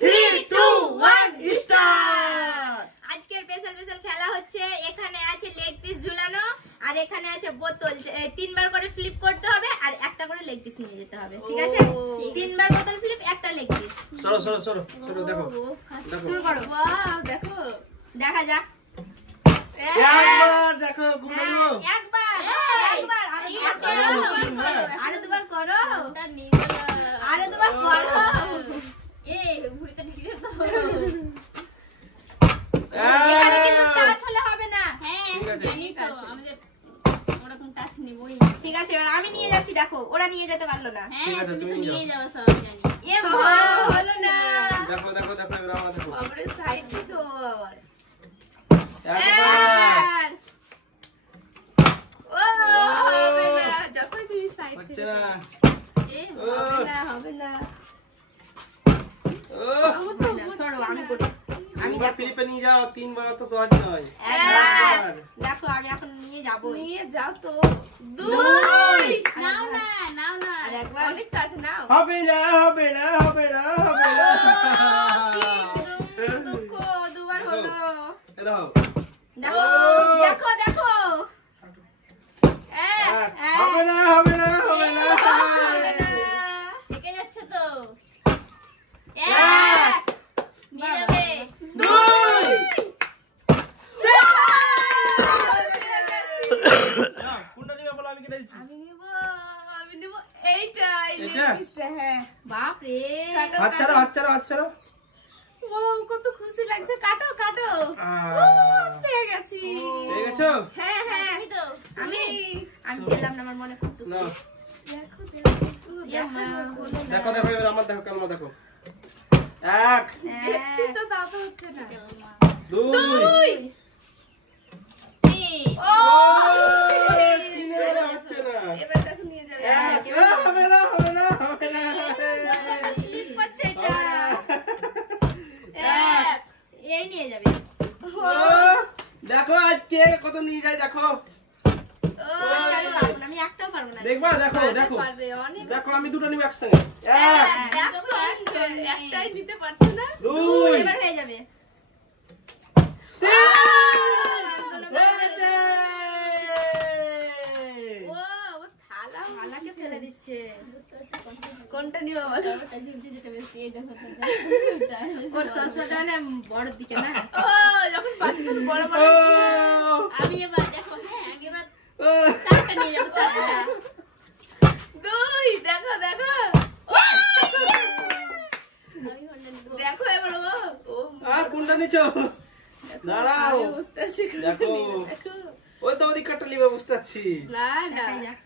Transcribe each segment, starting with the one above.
3 2 1 start. আজকের special খেলা হচ্ছে। এখানে আছে লেগ পিস ঝুলানো আর এখানে আছে বোতল। তিনবার করে ফ্লিপ করতে হবে আর একটা করে লেগ পিস নিয়ে যেতে হবে, ঠিক আছে? তিনবার বোতল ফ্লিপ, একটা লেগ পিস। সরো সরো সরো সরো, দেখো শুরু করো। ওয়াও, দেখো দেখা যাক। একবার দেখো গুলো, একবার একবার আরো দুবার করো, আরো দুবার করো। এই ঘুরিতে ঠিক আছে। এখানে কিন্তু টাচ হলে হবে না। হ্যাঁ জানি তো, আমাদের ওরকম টাচ নেবই। ঠিক আছে, এবার আমি নিয়ে যাচ্ছি, দেখো ওরা নিয়ে যেতে পারলো না। হ্যাঁ তুমি তো নিয়ে যাও সব জানি। এ হলো না। দেখো দেখো দেখো, এবার আমরা দেখো আমাদের সাইড থেকে আবার একবার। ও হবে না, যতই তুমি সাইড হচ্ছে থেকে না। হবে না ও সরো, আমি করি। আমি আমি ফিলিপে নিয়ে যাও, তিনবার তো সহজ নয়। একবার দেখো, আমি এখন নিয়ে যাবো। নিয়ে যাও তো। দুই নাও না, নাও না। আর একবার অনেক কাজ নাও। হবে না হবে না হবে না হবে না। দুঃখ, দুবার হলো। এ দাও। দেখো দেখো দেখো। হবে না হবে না হবে না। থেকে যাচ্ছে তো। এক, নিয়ে যাবে। দুই। কোনটা নিবে বলো, আমি কেটে দিচ্ছি। আমি নিব এইটা, এই এটা? লেগপিসটা। হ্যাঁ বাপ রে। কাটো, হাত ছাড়ো কাটো। হাত ছাড়ো হাত ছাড়ো। ও কত খুশি লাগছে। কাটো কাটো। ও পেয়ে গেছি। পেয়ে গেছো? হ্যাঁ হ্যাঁ তুমি তো। আমি আমি পেলাম না, আমার মনে খুব দুঃখ। নাও। দেখো দেখো শুধু এ মা, হলো না। দেখো দেখো, এবার আমার দেখো, কেমন দেখো। এক, দেখছি তো, তা তো হচ্ছে না। দুই। ও তিনে হচ্ছে না। এবার দেখো নিয়ে যাবে। এক, হবে না হবে না হবে না। স্লিপ করছে এটা। এক। এই নিয়ে যাবে। ও, দেখো আজ কে কত নিয়ে যায় দেখো। ও আমি পারবো না, আমি একটাও পারবো না। দেখবা দেখো দেখো পারবে অনেক। দেখো, আমি দুটো নিব একসঙ্গে। এক, একশো, একশো। একটাই নিতে পারছে না। দুই, এবার হয়ে যাবে। তিন। হয়ে গেছে। ও ও থালা থালাকে ফেলে দিচ্ছে। কোনটা নিব বলো? ওর সসপাতে মানে বড় দিকে না। ও যখন বাচ্চা বড় বড়। ও, আমি এবার দেখো, হ্যাঁ আমি এবার ও, চারটা নিয়ে যাবো, চারটা। দুই। দেখো দেখো। দেখো এবার ও আর কোনটা নিছো? দাঁড়াও আমি বুঝতে পারছি কোনটা দেখো। নিবে, দেখো। ওই তো ওদিক কাটটা নিবে, বুঝতে পারছি। না না দেখাই যাক।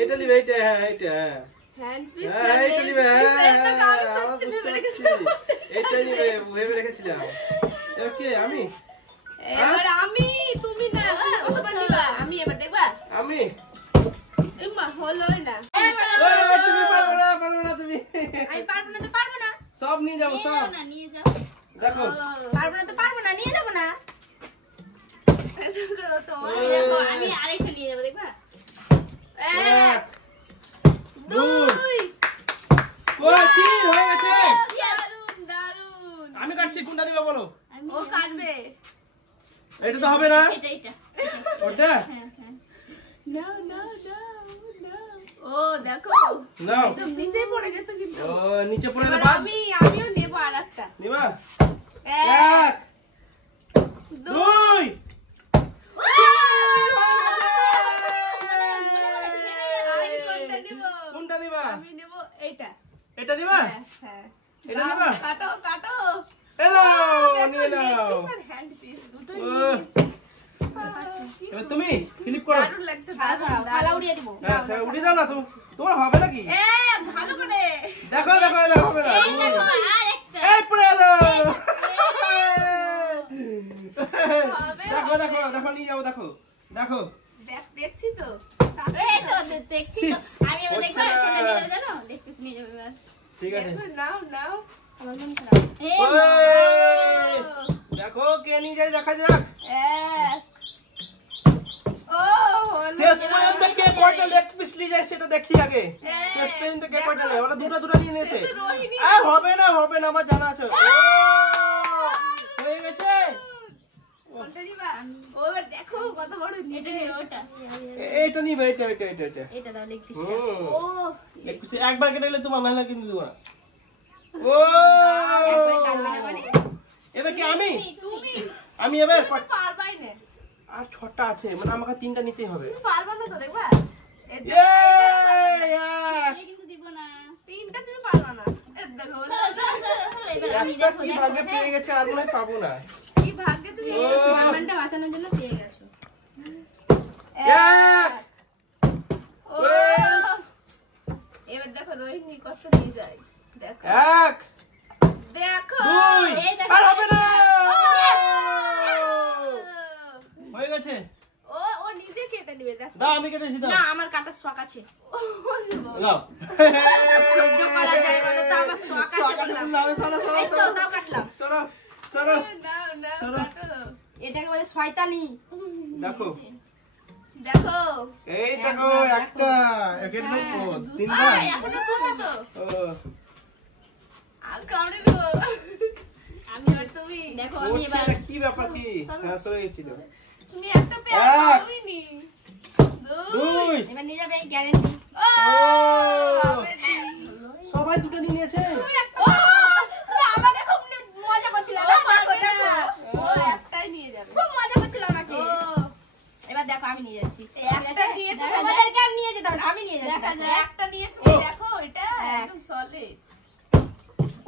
এইটা নিবে, এইটা, হ্যাঁ এইটা, হ্যাঁ হ্যান্ড পিস হ্যাঁ এইটা নিবে, হ্যাঁ এটা হ্যাঁ, আমি হ্যাঁ, সত্যি বুঝতে ভেবে পারছি। রেখেছিলাম। এইটা নিবে, ভেবে রেখেছিলাম। এবার কে? আমি এবার আমি, তুমি না, তুমি কতবার নিবা? আমি এবার দেখবা। আমি এমা হলোই না। এই, তুমি পারবে না পারবে না তুমি। আমি পারবো না তো পারবো না। সব নিয়ে যাবো সব। নিয়ে যাও। দেখো পারবো না তো পারবো না, নিয়ে যাবো না। তোমার দেখো, আমি আরেকটা নিয়ে যাবো, দেখবা? এক, দুই। ওই তিন হয়ে গেছে। দারুন দারুন। আমি কাটছি, কোনটা নিবে বলো। ও কাটবে। এটা তো হবে না। এটা ওটা নাও নাও নাও নাও। ও দেখো নাও। একদম নিচেই পড়ে যেত কিন্তু। ও নিচে পড়ে এবার বাদ আমিও নেব আরেকটা। নিবা। এক, এক, দুই। আমি কোনটা নিব? কোনটা নিবা? আমি নেব এইটা। এটা নিবা। হ্যাঁ হ্যাঁ। এটা নাও, নিবা? কাটো কাটো। এলো দেখো, নিয়ে leg নাও। piece আর hand piece দুটোই ও। নিয়ে নিয়েছি। কি এবার তুমি ফ্লিপ করো। দারুণ লাগছে, থালা দারুণ, ছড়াও, থালা দারুণ। উড়িয়ে দিব। হ্যাঁ তাহলে উঠে যাও না, তুমি তোমার হবে নাকি? ভালো করে। দেখো দেখো দেখো, হবে না। আরেকটা। এই পড়ে এলো। হবে, দেখো দেখো দেখো, নিয়ে যাবো, দেখো দেখো। দেখছি তো। এই তো দেখছি তো। আমি এবার দেখো, হচ্ছে না। কোনটা নিয়ে যাবো জানো? দেখতেছ নিয়ে যাবো এবার। ঠিক আছে। দেখো, নাও নাও। আমার মন খারাপ। এই ওই, দেখো কে নিয়ে যায়, দেখা যাক। এক। ও হলো। শেষ পর্যন্ত কে কয়টা লেগ পিস নিয়ে যায় সেটা দেখি আগে। শেষ পর্যন্ত কে কয়টা নেয়, ওরা দুটো দুটো নিয়ে নিয়েছে। শেষে রোহিণী হবে না আমার জানা আছে। ও হয়ে গেছে। কোনটা নিবা? ও এবার দেখো কত বড় নিবে ওটা। এটা নিবে, এটা এটা দাও লেগ পিসটা। ও একবার কেটে গেলে তোমার মেলা কিনে দেবো। ও একবারে কাটবে না মানে? এবার কি আমি তুমি এবার তো পারবাই না। আর 6টা আছে, মানে আমাকে 3টা নিতেই হবে। তুমি পারবা না তো দেখবা। কিন্তু দিব না। তিনটা তুমি পারবা না। দেখো এবার আমি একটা দেখো কি ভাগ্যে পেয়ে গেছে, আর মনে হয় পাবো না। কি ভাগ্যে তুমি সম্মানটা বাঁচানোর জন্য পেয়ে গেছো। এক। ও এবার দেখো রোহিণী কত নিয়ে যায়। দেখো 1 দেখো 2 আর হবে না। হয়ে গেছে। ও নিজে কেটে নেবে দেখো। দাও আমি কেটেছি, দাও। না আমার কাটার শখ আছে। দাও। সহ্য করা যায় বলে তো আমার শখ আছে বললাম। এই তো দাও কাটলাম। সরো। না চলো। কাটো। এটাকে বলে শয়তানি। দেখো দেখো এই দেখো একটা একের মতো আয়, 3টা। এখনো ছোট তো। ও আর কাউরে দেবো। আমি আর তুমি দেখো ও আমি এবার কি ব্যাপার কি? হ্যাঁ সরে গেছি তো। তুমি একটা পেয়ার এক। পাওনি। 2 এবার নিয়ে যাবে গ্যারান্টি। ও ও আমি দিই। সবাই দুটো নিয়ে নিয়েছে। তুমি একটা ও তুমি আমাকে খুব মজা করছিলে না? দেখো দেখো। ও একটাই নিয়ে যাবে। খুব মজা করছিল আমাকে। ও এবার দেখো আমি নিয়ে যাচ্ছি। একটা নিয়েছে দেখো, ওদেরকে আর নিয়ে যেতে হবে না, আমি নিয়ে যাচ্ছি। দেখা দেখো। যায় একটা নিয়েছো দেখো এটা একদম সলিড।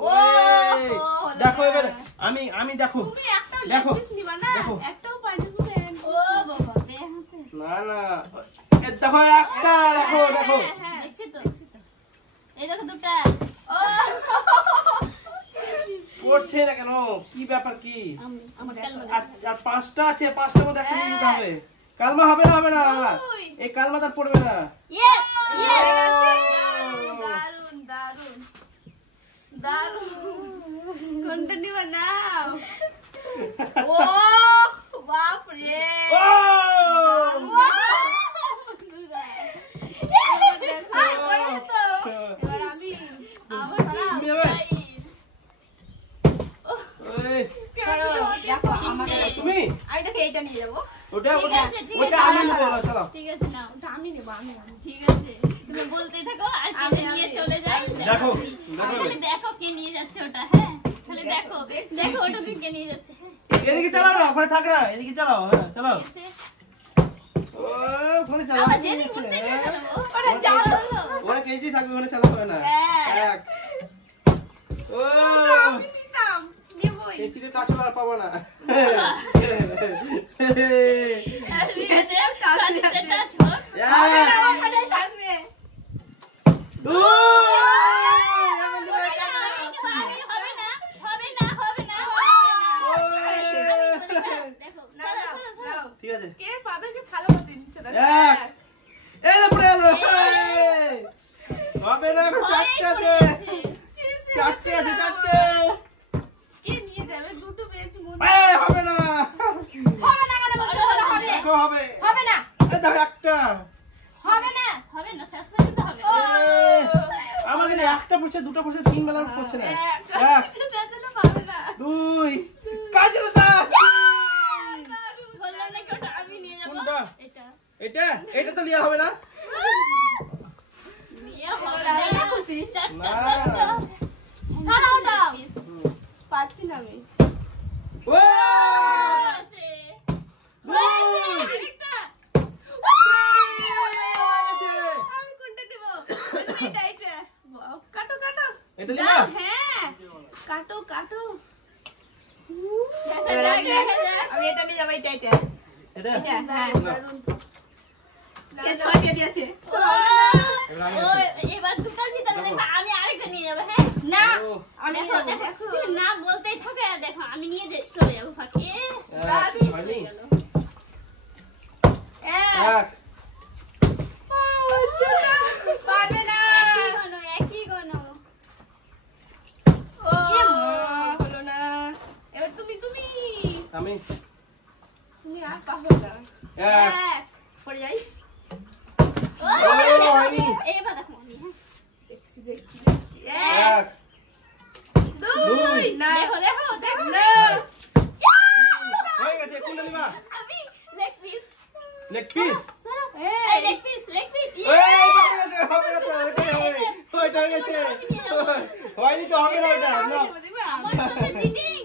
ও এই, হলো দেখো না। এবারে আমি দেখো। তুমি একটা দেখো, লেগ পিস নিবা না? দেখো। একটাও পাইনি শুধু হ্যান্ড। ও বাবা বে হাতে। না এ দেখো একটা, দেখো হ্যাঁ দেখছি তো। এই দেখো দুটো। ও পড়ছে না কেন? কি ব্যাপার কি? আমার কালমা আর 5টা আছে, 5টার মধ্যে একটা নিয়ে যেতে হবে। কালমা হবে না। দুই। এই কালমা তার পড়বে না। Yes yes. দারুন দারুন দারুন। কোনটা নিবা নাও? ও বাপ রে। ও আর পড়ে তো। এবার আমি আমার তুমি হবে? ওই, চলো দেখো আমাকে তুমি আমি দেখো এইটা নিয়ে যাবো। ওটা আছে, ঠিক ওটা আছে, আমি নেবো। চলো ঠিক আছে নাও। ওটা আমি নেব আমি ঠিক আছে তুমি বলতেই থাকো আর আমি নিয়ে চলে যাই। দেখো তাহলে দেখো কে নিয়ে যাচ্ছে ওটা। হ্যাঁ তাহলে দেখো দেখো ওটাকে কে নিয়ে যাচ্ছে। হ্যাঁ এদিকে চালাও না, ওখানে থাক না, এদিকে চালাও। হ্যাঁ চালাও। ঠিক আছে। ও ওখানে চালাও। আবার জেনে বসে গেছে ওটা যাও। ওরা কেজি থাকবে, ওখানে চালাবে না। হ্যাঁ। 1 ও আমি নিতাম নেবই। এই চিড়ে কাঁচল আর পাবো না। ঠিক আছে কাছে টাচ কর। হবে না ওখানেই থাকবে। দেখো নাও, নাও। ঠিক আছে। কে পাবে কে থালা মতো নিচ্ছে না? এক। এই রে পড়ে গেল। হবে না, 4টে আছে। ছি, ছি, 4টে আছে, ছি, 4টে। কে নিয়ে যাবে? দুটো পেয়েছি মনে হয়। এই হবে না। হবে না কেন বলছো? হবে দেখো হবে। হবে না এই দেখো একটা। হবে না হবে না শেষ পর্যন্ত হবে। আমার এখানে একটা পড়ছে, দুটো পড়ছে, 3 বেলা পড়ছে না। এক, টাচলে পাবে না। 2 কাজল দা। বললাম না কি ওটা আমি নিয়ে যাব। কোনটা? এটা এটা তো লিয়া হবে না। নিয়ে হবে না খুশি। না। থালা উঠাও। পাচ্ছি না আমি। ও আছে। আরেকটা। আমি কোনটা দেব? এটা এটা। বাহ, কাটো কাটো। এটা লিবা? দাও, হ্যাঁ। কাটো কাটো। আমি এটা নিয়ে যাবো। এটা এটা এটা হ্যাঁ দারুন। কে ছড়িয়ে দিয়েছে। এবার আমি ও এবার দুটোর ভিতরে দেখো আমি আরেকটা নিয়ে যাব। হ্যাঁ না ও, আমি দেখো তুমি না বলতেই থাকে। আর দেখো আমি নিয়ে চলে যাবো ফাঁকে। হয়নি? এক। 1 ও, হচ্ছে না। পারবে না। একই গনো। ও, হলো না। এবার তুমি তুমি আমি তুমি আর পাবে না। 1 এক। পড়ে যাই। ও হয়নি। এবার দেখো আমি। হ্যাঁ দেখছি দেখছি দেখছি। এক। 1 লেগ পিস এই লেগ পিস হবে না তো ওইটা হয়ে গেছে হয়নি তো হবে না ওটা না আমার সাথে চিটিং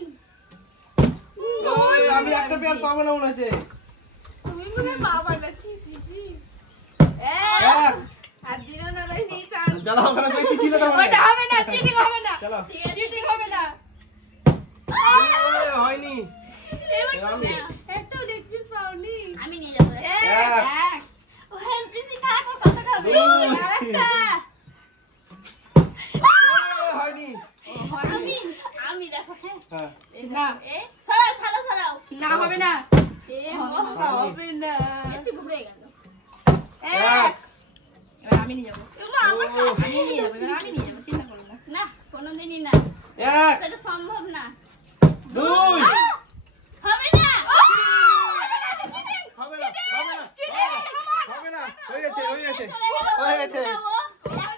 ওই আমি একটা পেয়ার পাবো না মনে হচ্ছে তুমি মনে বাবা না ছি এক আর দিনো না নি চান্স চলো ওখানে বেশি ছিল তো ওটা হবে না, চিটিং হবে না, চলো চিটিং হবে না। হয়নি আমি একটা লেগ পিস পাওনি আমি নিয়ে যাবো এক এক। ও হেলপিসি খাবো, কত খাবে? আরেকটা হয়নি আমি দেখো হ্যাঁ হ্যাঁ না, এ ছড়াও থালা ছড়াও না হবে না। এ হবে না এসে ঘুরে গেল এক এবার আমি নিয়ে যাবো, মা আমার কাছে আমি নিয়ে যাবো, এবার আমি নিয়ে যাবো, চিন্তা করো না। না কোনোদিনই না এক সেটা সম্ভব না দুই হবে না হবে না হবে না হয়ে গেছে চলে গেল হয়ে গেছে এখন